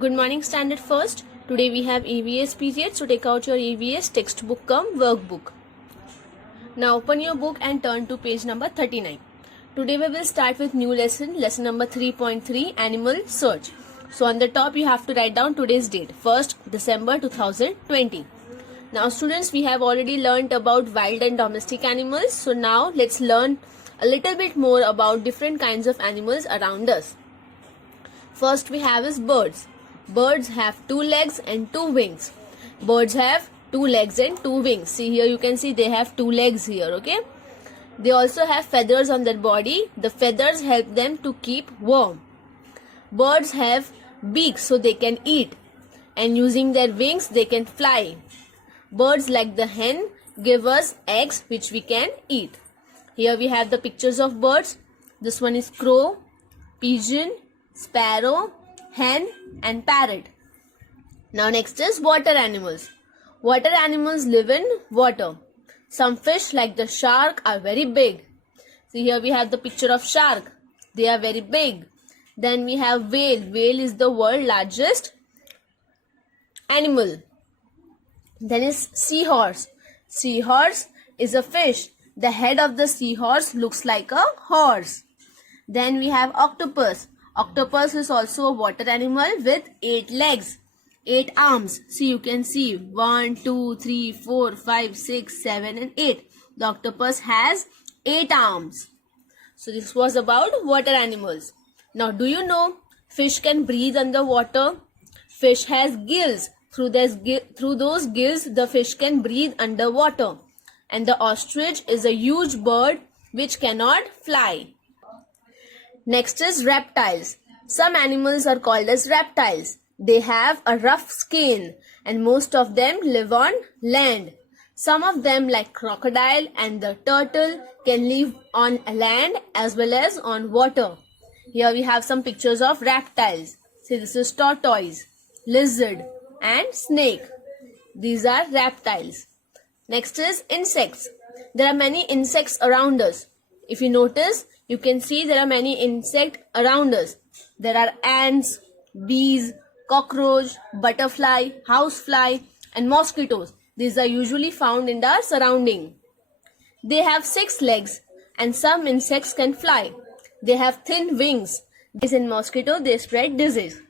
Good morning, Standard First. Today we have EVS period, so take out your EVS textbook cum workbook. Now open your book and turn to page number 39. Today we will start with new lesson number 3.3, Animal Search. So on the top you have to write down today's date, 1st December 2020. Now students, we have already learnt about wild and domestic animals. So now let's learn a little bit more about different kinds of animals around us. First we have is birds. Birds have 2 legs and 2 wings. Birds have 2 legs and 2 wings. See here, you can see they have 2 legs here, okay? They also have feathers on their body. The feathers help them to keep warm. Birds have beaks so they can eat, and using their wings they can fly. Birds like the hen give us eggs which we can eat. Here we have the pictures of birds. This one is crow, pigeon, sparrow, hen and parrot. Now next is water animals. Water animals live in water. Some fish like the shark are very big. See here we have the picture of shark. They are very big. Then we have whale. Whale is the world's largest animal. Then is seahorse. Seahorse is a fish. The head of the seahorse looks like a horse. Then we have octopus. Octopus is also a water animal with 8 legs, 8 arms. See, you can see 1, 2, 3, 4, 5, 6, 7 and 8. The octopus has 8 arms. So this was about water animals. Now do you know fish can breathe underwater? Fish has gills. Through those gills the fish can breathe underwater. And the ostrich is a huge bird which cannot fly. Next is reptiles. Some animals are called as reptiles. They have a rough skin and most of them live on land. Some of them like crocodile and the turtle can live on land as well as on water. Here we have some pictures of reptiles. See, this is tortoise, lizard and snake. These are reptiles. Next is insects. There are many insects around us. If you notice, you can see there are many insects around us. There are ants, bees, cockroach, butterfly, housefly and mosquitoes. These are usually found in the surrounding. They have 6 legs and some insects can fly. They have thin wings. Bees and mosquito, they spread disease.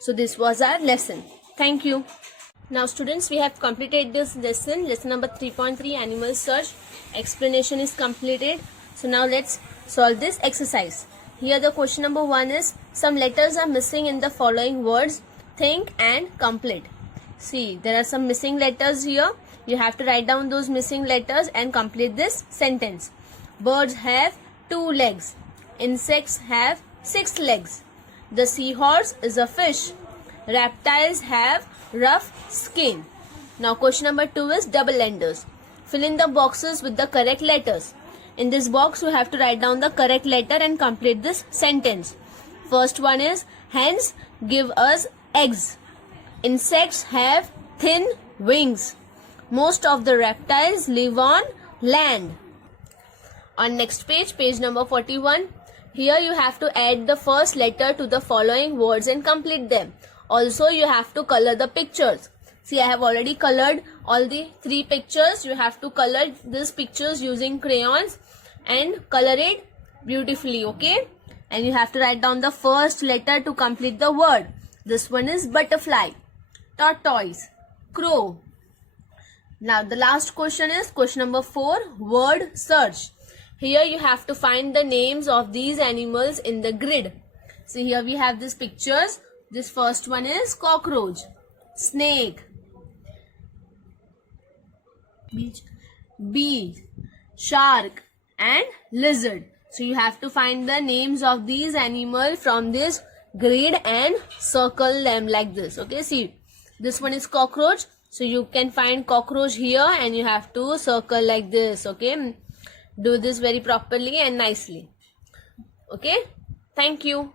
So this was our lesson. Thank you. Now students, we have completed this lesson number 3.3, Animal Search. Explanation is completed. So now let's solve this exercise. Here the question number 1 is, some letters are missing in the following words. Think and complete. See, there are some missing letters here. You have to write down those missing letters and complete this sentence. Birds have 2 legs. Insects have 6 legs. The seahorse is a fish. Reptiles have rough skin. Now question number 2 is double-enders. Fill in the boxes with the correct letters. In this box, you have to write down the correct letter and complete this sentence. First one is, hens give us eggs. Insects have thin wings. Most of the reptiles live on land. On next page, page number 41, here you have to add the first letter to the following words and complete them. Also, you have to color the pictures. See, I have already colored all the 3 pictures. You have to color these pictures using crayons and color it beautifully, okay? And you have to write down the first letter to complete the word. This one is butterfly, tortoise, crow. Now the last question is question number 4, word search. Here you have to find the names of these animals in the grid. See, here we have these pictures. This first one is cockroach, snake, bee, shark and lizard. So you have to find the names of these animals from this grid and circle them like this. Okay, see, this one is cockroach. So you can find cockroach here and you have to circle like this. Okay, do this very properly and nicely. Okay, thank you.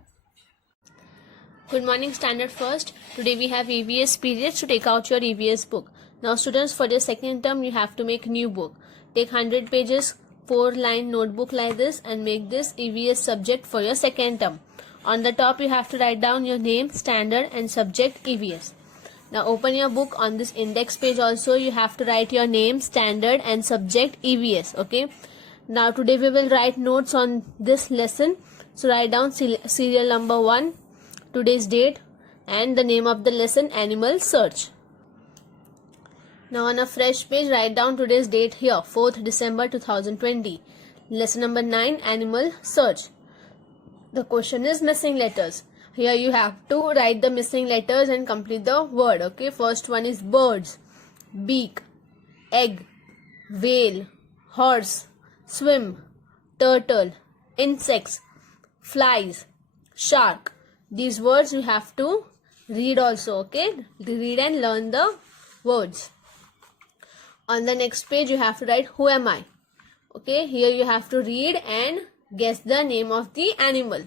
Good morning, Standard First. Today we have EVS periods, to take out your EVS book. Now students, for your second term you have to make new book. Take 100 pages, 4-line notebook like this and make this EVS subject for your second term. On the top you have to write down your name, standard and subject EVS. Now open your book. On this index page also you have to write your name, standard and subject EVS. Okay. Now today we will write notes on this lesson. So write down serial number 1, today's date and the name of the lesson, animal search. Now on a fresh page write down today's date here, 4th December 2020. Lesson number 9, animal search. The question is missing letters. Here you have to write the missing letters and complete the word. Okay, first one is birds, beak, egg, whale, horse, swim, turtle, insects, flies, shark. These words you have to read also. Okay, read and learn the words. On the next page you have to write who am I. Okay, here you have to read and guess the name of the animal.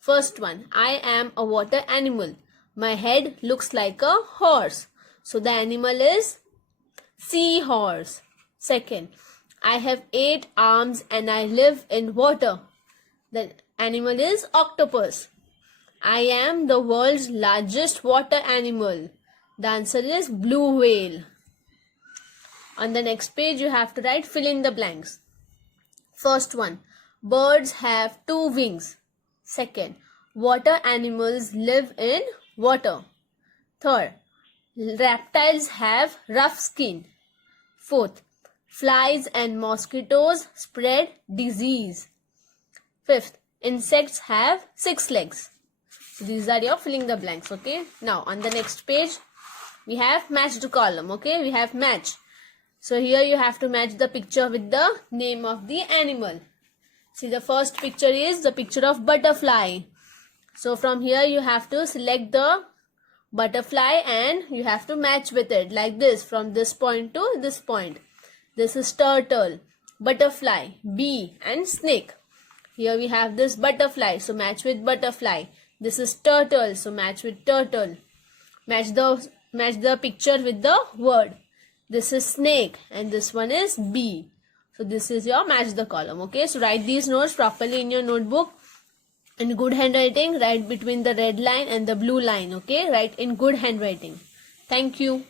First one, I am a water animal. My head looks like a horse. So the animal is seahorse. Second, I have 8 arms and I live in water. The animal is octopus. I am the world's largest water animal. The answer is blue whale. On the next page you have to write fill in the blanks. First one, birds have 2 wings. Second, water animals live in water. Third, reptiles have rough skin. Fourth, flies and mosquitoes spread disease. Fifth, insects have 6 legs. These are your filling the blanks. Okay. Now on the next page we have matched column. Okay, we have match. So here you have to match the picture with the name of the animal. See, the first picture is the picture of butterfly. So from here you have to select the butterfly and you have to match with it like this, from this point to this point. This is turtle, butterfly, bee and snake. Here we have this butterfly, so match with butterfly. This is turtle, so match with turtle. Match the picture with the word. This is snake and this one is bee. So this is your match the column. Okay, so write these notes properly in your notebook in good handwriting. Write between the red line and the blue line. Okay, write in good handwriting. Thank you.